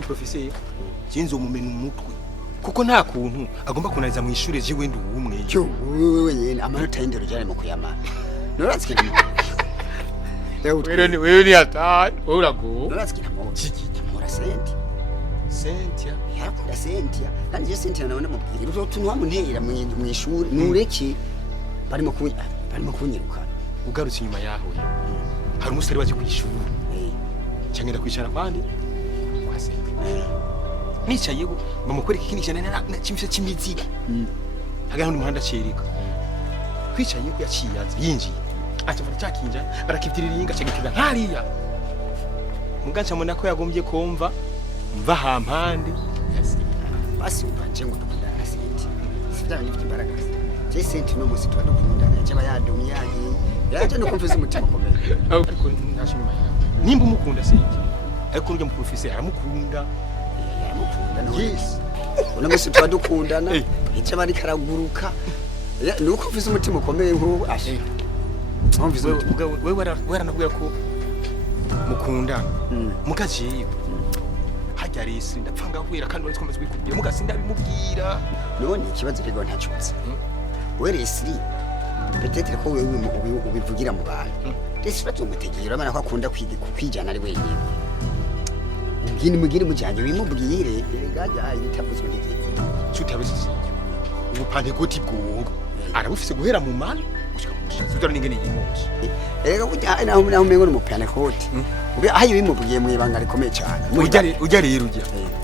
ujya professeur jinzo mumena umutwe kuko nta kuntu agomba kunariza mu ishure je wenda ubumwe cyo wewe nyene amanota y'indero jane mu kuyamana noratsikira mu wewe ni atari wewe urago noratsikira mu mura senti Sentia yakunda Sentia kandi je Sentia nabone mubwira uzo tuntu wamuntera mu ishure nureke barimo kunyiruka ugarutse inyuma yaho hari umusore waje ku ishuri cyangwa ndakwicara kwandi kwa Sentia nicayeho bamukwereka ikindi cyane na kimisha cy'imiziga hagahunda umuhanda cereka kwicaye ko yaciyaza yinjiye acafata cyakinja arakiviriringa cyagitiga nkariya muganca mona ko yagombye kumva mva hampande basi ubanje ngo dukundana Sentia sivya nifite imbaraga je Sentia no musi twa dukundana cyaba yadumye yaje no kumvuza umutima komeye ariko ntashimye nimba umukunda Sentia ariko urya mu professeur aramukunda yes unamusi twa dukundana icyo bari karaguruka nuko uvuze umutima ukomeye nk'ubu ashe wewe waranabwira ko mukundana mukaciye hajya resi ndapfanga hwera kandi wari twamaze kwikubwira mugasinda bimubwira none ikibazo rego ntacutse we resi peut-être ko wewe ubivugira mu bantu resi batumutegera urabona ko akunda kwijana ari wenyine mugire mujyanye bimubwire gaja itavuzwe n'igihe cyutabese ubupande goti bwongo arabufise guhera mu mana gushika mu mushinzi udara n'ingene yimose ega kujya naho umengo n'umupane koti ayo bimubwiye mu ibanga rikomeye cyane ujya rero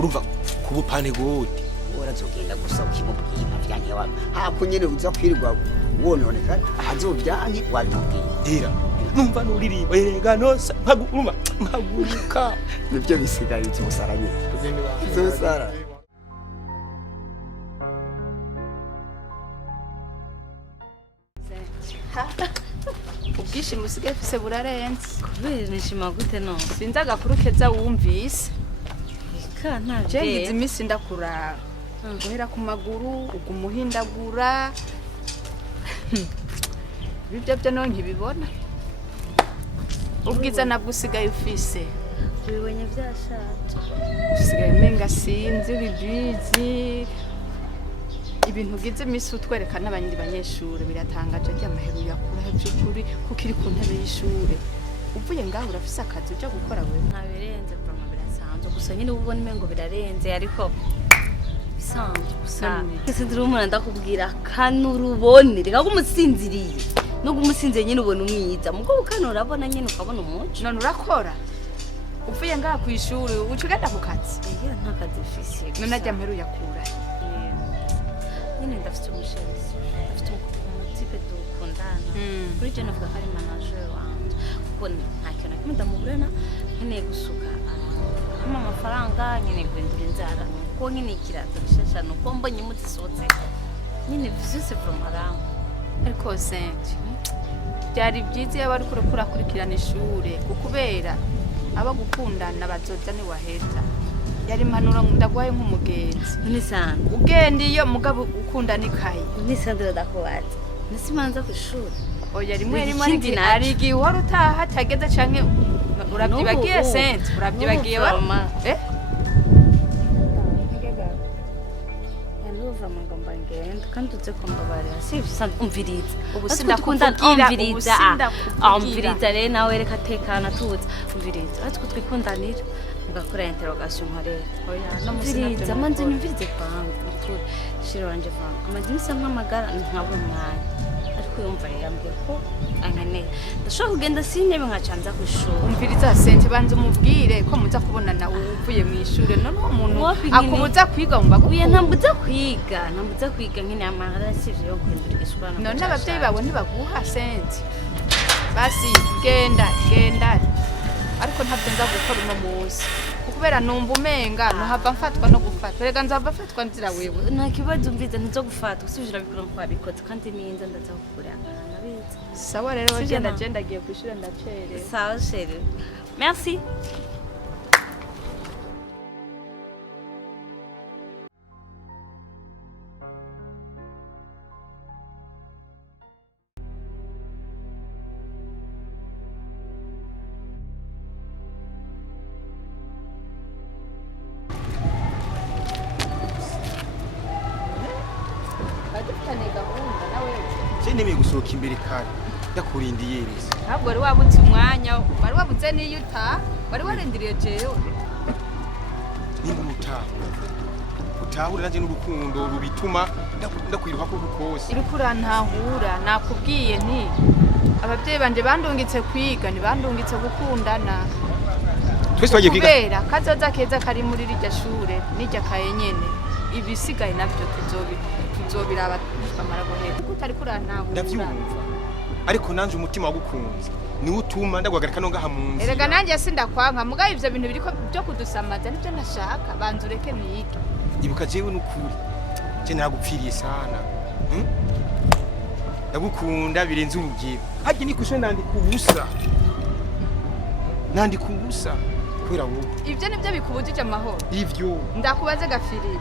urumva ku bupande goti urazogenda gusa ukimubwira vyanye wa hakunyene uza kwirirwa wononeka ahazobyanke wabimubwira numva nuririmba erega nosa urumva nkaguruka nibyo bisigaye by'umusaranye zosara ubwishimo usigaye ufise burarenze kubera nishima gute no sinzi agakuru keza wumvise ka nta ngize iminsi ndakuraba guhera ku maguru ugumuhindagura ibyo byo no nkibibona ubwiza nabwo usigaye ufise bibonye byashatse usigaye umenga sinzi bibizi ibintu ugize iminsi utwereka n'abandi banyeshuri biratangaje ry'amahero yakura by'ukuri kuko iri ku ntebe y'ishure uvuye ngaho urafise akazi ujya gukora wewe ntabirenze kurama birasanzwe gusa nyine ubona umengo birarenze ariko bisanzwe gusa sinzira umuntu ndakubwira kanurubone reka gumusinziriye no gumusinze nyine ubona umwiza mugo ukano urabona nyine ukabona umuco none urakora uvuye ngaho ku ishuri ucugenda ku kazi iyo nta kazi ufise none ajya mperu yakura nyine ndafite umushinzi ndafite umutipe dukundana kuri je navuga ko ari manager wanje kuko nta kintu kimwe ndamuburana nkeneye gusuka amafaranga nyine guhindura inzara nuko nyine ikirato gishasha nuko mbonye muzisohotse nyine vyose from around ariko senti byari byiza iyo bari kurakurikirana ishure kukubera aba gukundana bazoza ni waheta yari manura ndagwaye nk'umugenzi ni sana ugenda iyo mugabo ukundana ikaye ni sandra dakwati nisimanza ku ishuri oya rimwe ari igihe uhora utaha cyageze canke urabyibagiye senti urabyibagiye wa kandi uze kumbabarira si umviriza ubu sindakundana umviriza rero nawe reka tekana tuza umviriza ariko twikundanira ngakora interrogation nkorera oya no umviriza manzi umvirize kwangu ukuri shiro wanje vanga amazimisa nk'amagara nkabura umwanya ariko yumva yambwiye ko ankeneye ndashobora kugenda sinebe nkacanza ku ishuri umviriza senti banze umubwire ko muza kubonana uvuye mu ishuri none uwo muntu akubuza kwiga umva uye ntambuza kwiga nkene amahara sivyo yo guhindura isura none abavyeyi bawe ntibaguha senti basi genda ariko ntabyo nza gukora uno munsi kubera numva umenga nohava mfatwa no gufatwa rega nzava mfatwa nzira wewe nta kibazo umvize ntizo gufatwa usubira bikora nko wabikoze kandi ninza ndaza kugura nabizi sawa rero genda agiye kwishura ndacerera sawa chérie merci nawe je nemeye gusohoka imbere kare ndakurindiye rese ntabwo wari wabutse umwanya wari wabuze n'iyo wari warindiriye jewe nimba utahure nanje n'urukundo rubituma ndakwiruka ko kose iriko urantahura nakubwiye nti ababyeyi banje bandungitse kwiga ntibandungitse gukundana twese twagiye kwiga kubera kazoza keza kari muri rirya shure n'irya kaye nyene ibisigaye navyo tuzobiraba twamara guhera kuko utari kurantahura ndavyumva ariko nanje umutima wagukunze ni utuma ndagwagarika no ngaha munsi erega nanje sindakwanka mugaye ivyo bintu biriko byo kudusamaza nivyo nashaka banzureke nige ibuka jewe n'ukuri je naragupfiriye sana ndagukunda birenze urugero haje ni kusho nandika ubusa kubera wowe ivyo nivyo bikubujije amahoro ivyo ndakubaze gafiri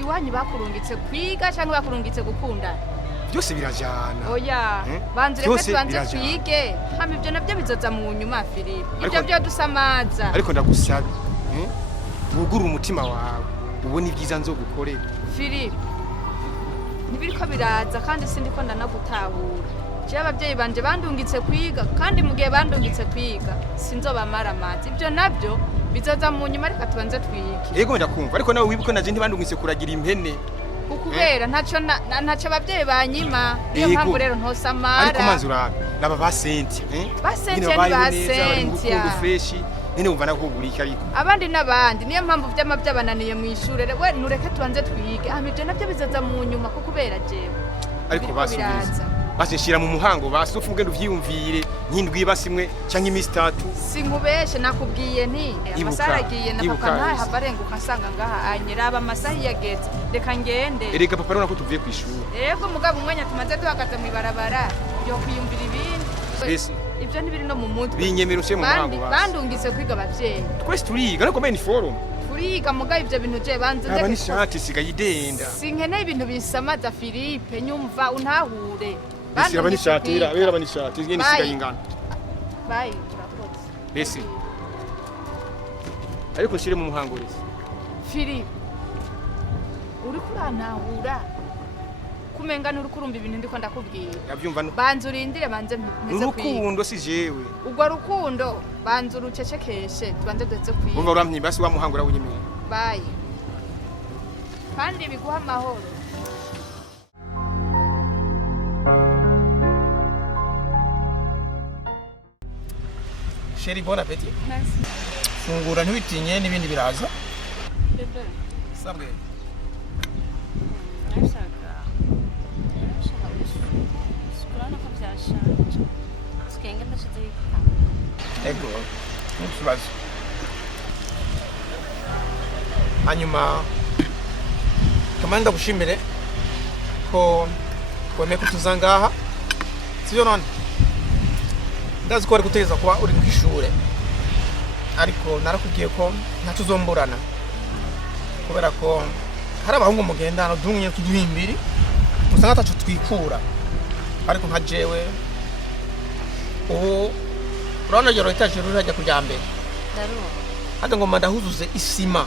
iwanyu bakurungitse kwiga cyangwa bakurungitse gukundana byose birajana oya banzureke tubanze twige hama ivyo navyo bizoza mu nyuma Filipe ivyo byo dusamaza ariko ndagusaba wugura umutima wawe ubona ibyiza nzogukorera Filipe nibiriko biraza kandi sindiko ndanagutahura je abavyeyi banje bandungitse kwiga kandi mu gihe bandungitse kwiga sinzobamara amazi ivyo navyo bizoza mu nyuma reka tubanze twige yego ndakumva ariko nawe wibuke naje ntibandungitse kuragira impene ukubera ntaco abavyeyi banyima niyo mpamvu rero ntosamara ariko manzi urabe naba basenti basenti ni basenti fresh nene umva nakugurika ariko abandi nabandi niyo mpamvu vyama byabananiye mu ishure we nureke tubanze twige ivyo navyo bizoza mu nyuma kuko kubera jewe ariko basubiza bashishira mu muhango basufu ngendo vyiyumvire nkindwi basimwe canke imisi 3 sinkubeshe nakubwiye nti amasaha agiye na papa ntahe habarenguka nsanga ngaha anyiraba amasaha yageze reka ngende erega papa rona ko tuvuye kwishura yego mugabo umwanya tumaze duhagaze mu ibarabara yo kwiyumvira ibindi bese ivyo ntibiri no mu mutwe binyemera ushe mu muhango bandungise kwiga abavyeyi twese turiga ariko mbene forum turiga mugabo ivyo bintu je banze aba ni shati sigaye idenda sinkeneye ibintu bisamaza Filipe nyumva untahure bese aba ni shati bera aba ni shati ngene sigaye ingana bye turakoze bese ariko nshire mu muhango rese Filipe uri kurantahura kumengana uri kurumba ibintu ndiko ndakubwira yavyumva no banze urindire banze mpeze kwiga urukundo si jewe ubwo rukundo banze urucecekeshe tubanze duheze kwiga umva uramye basi wa muhango rawunyemeye bye kandi biguha amahoro Chérie, bon appétit. Merci. Fungura ntibitinye n'ibindi biraza. Bebe. Sabwe. Nashaka ukurana ko byashaje sikenge ndashize yika Ego. Ntukibazo. Hanyuma kama ndagushimire ko wemeye kutuza ngaha sivyo none ndazi ko ari guteza kuba uri mu ishure ariko narakubwiye ko ntacuzomburana kubera ko hari abahungu mugendana dumwe tuduhimbiri usanga atacu twikura ariko nka jewe ubu urabona joro itaje rurajya kujya mbere ndaruba hata ngoma ndahuzuze isima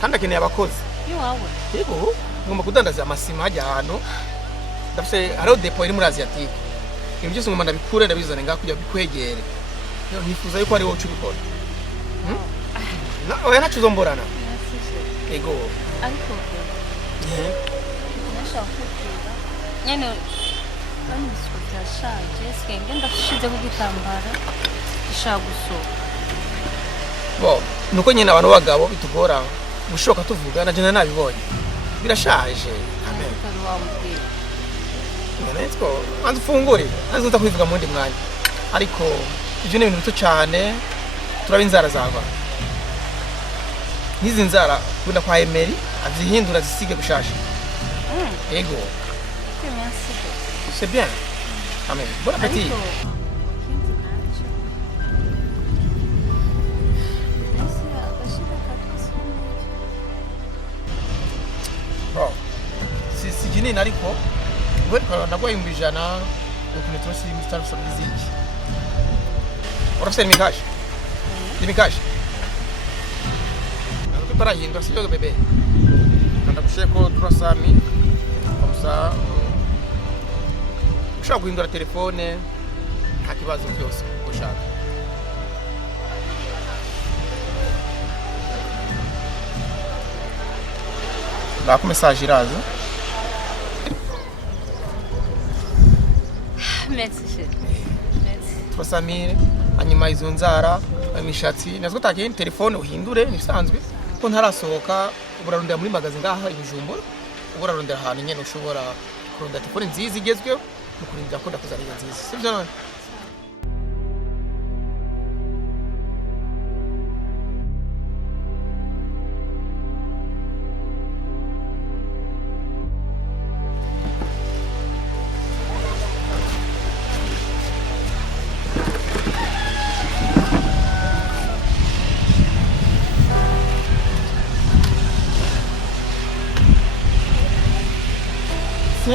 kandi akeneye abakozi ni wawe yego ngomba kudandaza amasima hajya ahantu ndafise hariho depo iri muri Asiatique ibyo byose ngomba ndabikure ndabizane ngaho kujya bikwegere nifuza yuko ari wowe ubikora oya ntacuzomborana yego ariko nashaka kukubwira nyene bani bisuko byashaje sikenge ndashize ku gitambara gishaka gusohoka bo nuko nyine abantu bagabo bitugora gushoka tuvuga na jana nabibonye birashaje amen utari wamubwira Netko anze fungure anze utakubivuga mu ndi mwanya ariko ivyo ni ibintu bito cyane turaba inzara zava nizi nzara kunda kwa Emery azihindura zisige gushasha ego merci c'est bien amen bon appétit bon si kinini ariko wewe nagwaye mbijana ukuntu trosi mstari for muziki urafite imikashi tutarahinda sio bebe ndakusheko 300 comme ça ushobora guhindura telefone nta kibazo byose ushaka. Ndako message iraza. Merci chérie. Merci. Twasamire hanyuma izo nzara imishatsi nazwo tagiye telefone uhindure nisanzwe ko ntarasohoka uburarondera muri magazi ngaha ibujumbura uburarondera ahantu nyene ushobora kurondera telefone nziza igezweho mukurinda ko ndakuzanira nziza sivyo none.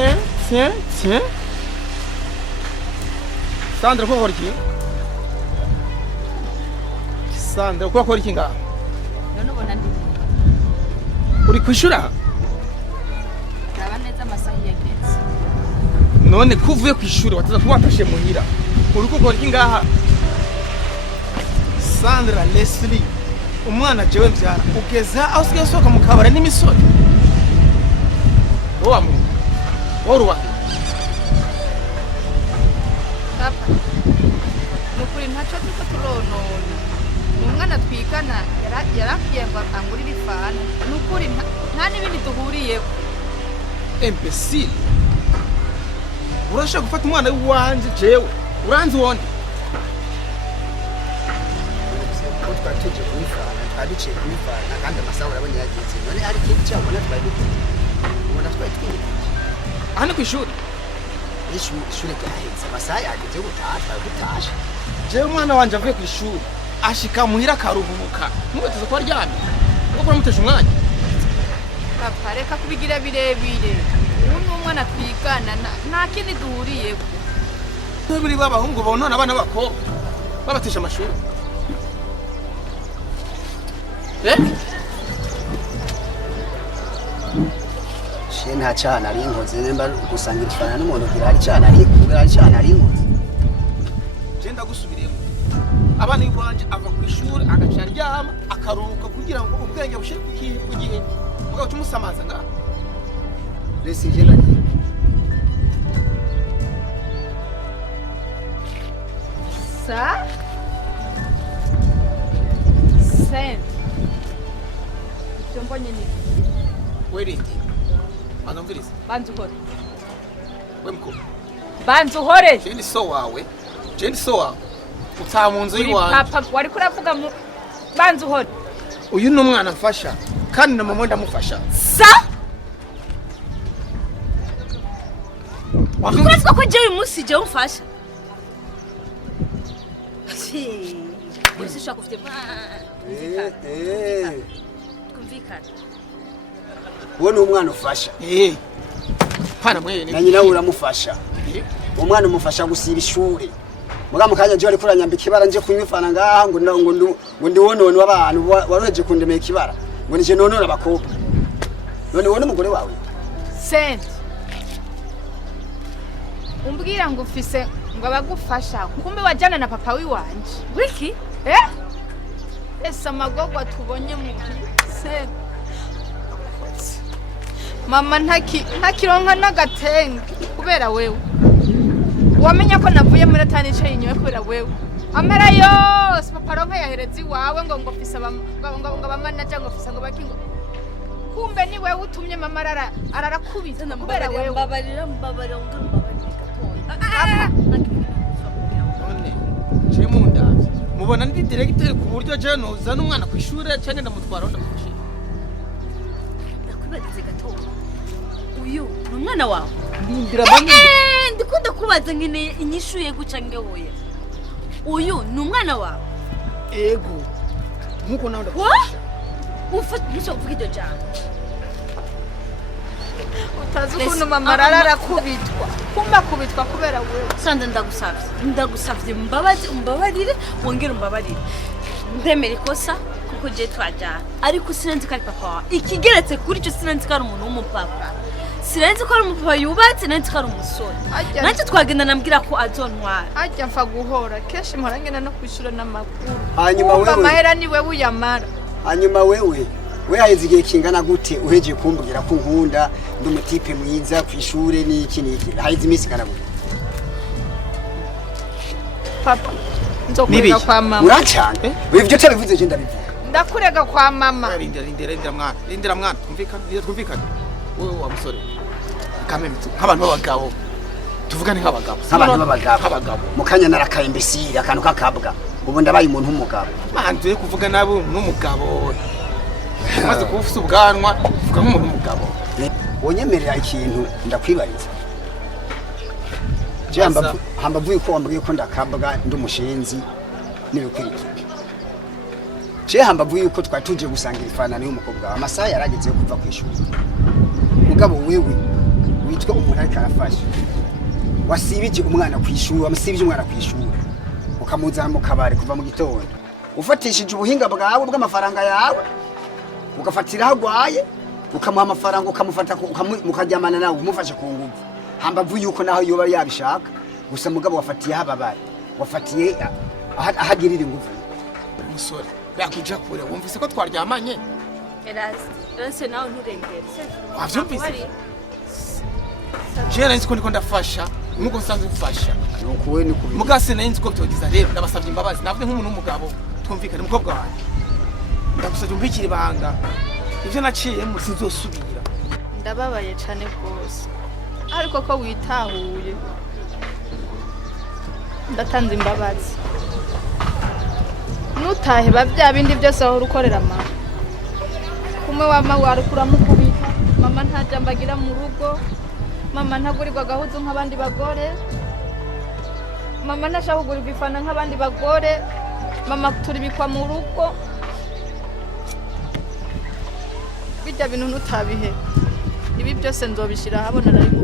Tiens. Sandra, quoi faire ici? Sandra, quoi faire ici ngaha? none ubona ndi Uri kwishura? raba neza amasaha yageze None kuvuye kwishura wataza kuba watashe muhira. Uri gukora iki ngaha? Sandra Leslie, umwana jewe mbyara ugeza aho usigaye usohoka mu kabara n'imisoro. Woruwa. papa nukuri ntaco tuko turonona umwana twigana yarambwiye ngo angurire ifana nukuri nta n'ibindi duhuriyeho. Imbecile. Urashaka gufata umwana wanje jewe uranzi wone. Tuje kubifana twaduciye kubifana kandi amasaha urabona yagenze none ari kintu cyabona twari dufite ubona twari twiri Hano kwishuri. ishuri ryahetse amasaha yageze gutaha twari dutashe Jewe umwana wanje avuye kwishuri ashika muhira karuhuka mubeteze ko aryamye uko namutesha umwanya. papa reka kubigira birebire ubu ni umwana twigana nta kindi duhuriyeho. Buri b'abahungu bonona abana b'abakobwa babatesha amashuri. she nta cana ari inkozi nemba gusangira ifana n'umuntu kugira ari cana ari inkozi Je ndagusubiriyemo. Abana y'ubwanje ava ku ishuri agaca aryama akaruhuka kugira ngo ubwenge bushire ku gihe mugabo cyumusamaza ngaha. resi je nagiye Ça c'est mbonye ni Werindi. Anumviriza. banza uhore We mko. banza uhore Je ndi so wawe. Je ndi so wawe. Utaha mu nzu uri y'iwanje. papa wari kuravuga mu banza uhore Uyu ni umwana mfasha kandi na mama ndamufasha. sa Kurazwa ko je uyu munsi je umfasha. Ese shaka ufite kumvikana. uwo ni umwana ufasha Pana mwene. na nyina uramufasha umwana umufasha gusiba ishuri muga mukanya je ari kuranyambika ibara nje kunyifana ngaha ngo ndi wonone w'abantu waroje kundemeka ikibara ngo nije nonora abakobwa none wone umugore wawe sente umbwira ngo ufise ngo abagufasha kumbe wajyana na papa wiwanje Wiki? ese amagogwa tubonye mu sente mama ntakironka n'agatenge kubera wewe wamenya ko navuye muri atanicaye inyuma kubera wewe amera yose papa ronka yahereza iwawe ngo ufise ngo abamanaja ngo ufise ngo baki ngo kumbe ni wewe utumye mama ararakubita kubera wewe mbabarira gatoya. None je mundavye mubona ndi directeur ku buryo je nozana umwana ku ishuri cyane ndamutwara ndamufashe. Ndakubarize gatoya. Uyu ni umwana wawe? Ndindira bamwe. Ndikunda kubaza ngene inyishuye guca ngehoye. Uyu ni umwana wawe? Ego. Nkuko nawe ndakufasha. Ufata nicyo uvuga iryo jambo. utazi ukuntu mama ararakubitwa kumba kubitwa kubera wewe Sanda ndagusavye umbabarire wongere umbabarire. Ndemera ikosa kuko je twajyana ariko sinanzi ko ari papa wawe. Ikigeretse kuri cyo sinanzi ko ari umuntu w'umupapa. Sirenzi ko ari umupapa yubatse nanzi ko ari umusore. Nanjye twagenda nambwira ko azontwara. Ajya mfa guhora kenshi mporangena no kwishura n'amakuru. Hanyuma wewe amahera niwe uyamara. Hanyuma wewe haheze igihe kingana gute uheje kumbwira ko nkunda ndi umutipe mwiza kwishure n'iki n'iki haheze iminsi kana gute Papa nzokurega kwa mama. Urancanga wivyo tabivuze je ndabivuga. Ndakurega kwa mama. Rindira mwana twumvikane wowe wa musore kameme nk'abantu b'abagabo tuvugane nk'abagabo nk'abagabo mukanya narakaye imbesire akantu kakabwa ubu ndabaye umuntu w'umugabo manze kuvuga nabo n'umugabo maze kuvuza ubwanwa vuga nk'umuntu w'umugabo wonyemerera ikintu ndakwibariza je hamba vuye ko wambwiye ko ndakabwa ndi umushenzi n'ibikurikira je hamba vuye ko twatuje gusangira ifanana y'umukobwa amasaha yarageze kuva ku ishuri mugabo wewe witwa umuntu ariko arafasha wasibije umwana kwishura amusibije umwana kwishura ukamuzana mu kabare kuva mu gitondo ufatishije ubuhinga bwawe bw'amafaranga yawe ugafatira hagwaye ukamuha amafaranga ukamufata mukajyamana nawe umufashe ku nguvu hambavu yuko naho yoba yabishaka gusa mugabo wafatiye hababare wafatiye ahagirira inguvu umusore yakuja kure wumvise ko twaryamanye Erase nawe nturengere. wavyumvise je nzi ko ndiko ndafasha nuko nsanzwe mfasha nuko we niko mugase nzi ko byogiza rero ndabasavye imbabazi navuze nk'umuntu w'umugabo twumvikane mukobwa wanjye ndagusavye umbikira ibanga ivyo naciyemo sinzosubira Ndababaye cyane rwose ariko ko witahuye ndatanze imbabazi nutahe bavya bindi byose aho urukorera mama kumwe wama warukura mukubita mama ntajambagira mu rugo mama ntagurirwa gahuzu nk'abandi bagore mama ntashaka kugurirwa ifana nk'abandi bagore mama turibikwa mu rugo bijya bintu nutabihe ibi byose nzobishira habona nari mu